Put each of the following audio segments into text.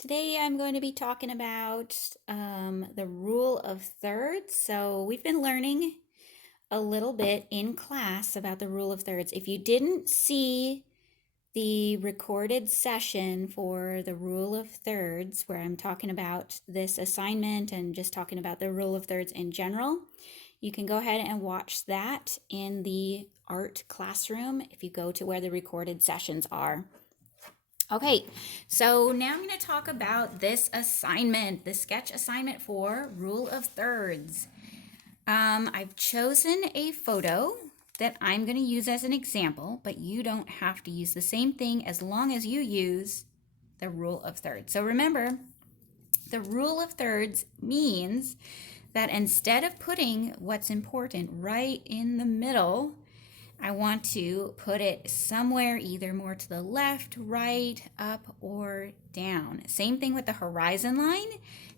Today I'm going to be talking about the rule of thirds. So we've been learning a little bit in class about the rule of thirds. If you didn't see the recorded session for the rule of thirds, where I'm talking about this assignment and just talking about the rule of thirds in general, you can go ahead and watch that in the art classroom if you go to where the recorded sessions are. Okay, so now I'm going to talk about this assignment, the sketch assignment for rule of thirds. I've chosen a photo that I'm going to use as an example, but you don't have to use the same thing as long as you use the rule of thirds. So remember, the rule of thirds means that instead of putting what's important right in the middle, I want to put it somewhere either more to the left, right, up, or down. Same thing with the horizon line.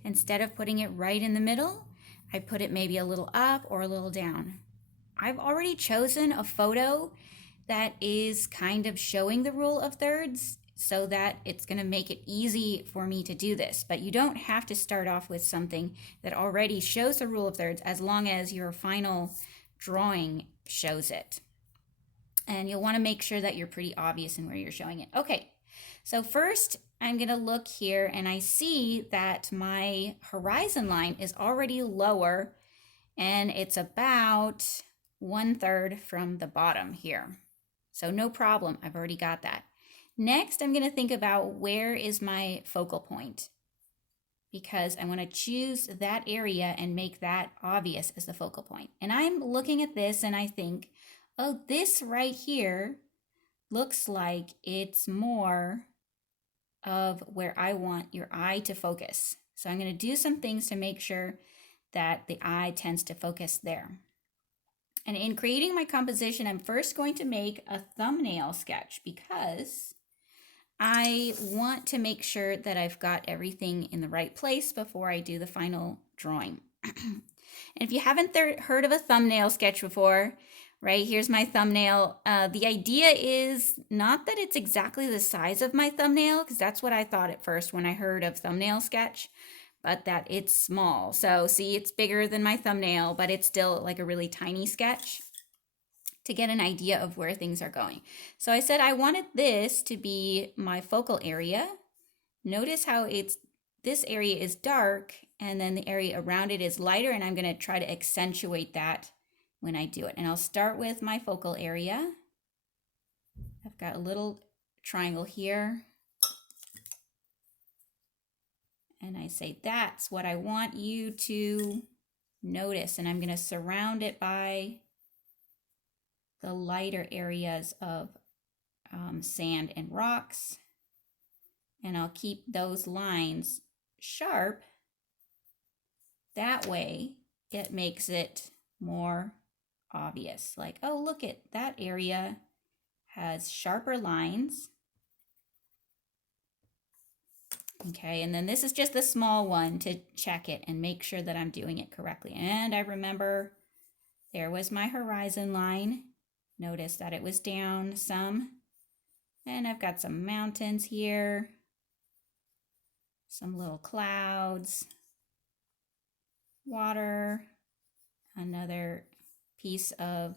Instead of putting it right in the middle, I put it maybe a little up or a little down. I've already chosen a photo that is kind of showing the rule of thirds so that it's going to make it easy for me to do this. But you don't have to start off with something that already shows the rule of thirds as long as your final drawing shows it. And you'll want to make sure that you're pretty obvious in where you're showing it. Okay, so first I'm going to look here and I see that my horizon line is already lower and it's about 1/3 from the bottom here. So no problem, I've already got that. Next, I'm going to think about where is my focal point, because I want to choose that area and make that obvious as the focal point. And I'm looking at this and I think, oh, this right here looks like it's more of where I want your eye to focus. So I'm going to do some things to make sure that the eye tends to focus there. And in creating my composition, I'm first going to make a thumbnail sketch because I want to make sure that I've got everything in the right place before I do the final drawing. And if you haven't heard of a thumbnail sketch before, right, here's my thumbnail. The idea is not that it's exactly the size of my thumbnail, because that's what I thought at first when I heard of thumbnail sketch, but that it's small. So see, it's bigger than my thumbnail, but it's still like a really tiny sketch to get an idea of where things are going. So I said I wanted this to be my focal area. Notice how this area is dark and then the area around it is lighter, and I'm going to try to accentuate that when I do it. And I'll start with my focal area. I've got a little triangle here. And I say that's what I want you to notice, and I'm going to surround it by the lighter areas of sand and rocks, and I'll keep those lines sharp. That way it makes it more obvious, like, oh, look at that area has sharper lines. Okay, and then this is just a small one to check it and make sure that I'm doing it correctly. And I remember there was my horizon line. Notice that it was down some. And I've got some mountains here, some little clouds, water, another piece of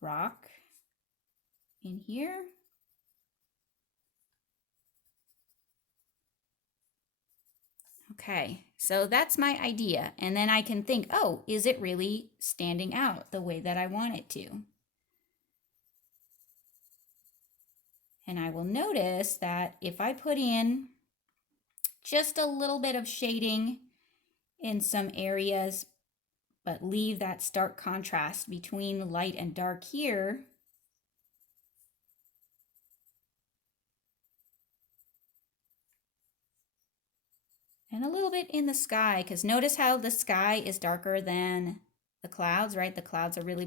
rock in here. Okay, so that's my idea. And then I can think, oh, is it really standing out the way that I want it to? And I will notice that if I put in just a little bit of shading in some areas, but leave that stark contrast between light and dark here, and a little bit in the sky, because notice how the sky is darker than the clouds, right? The clouds are really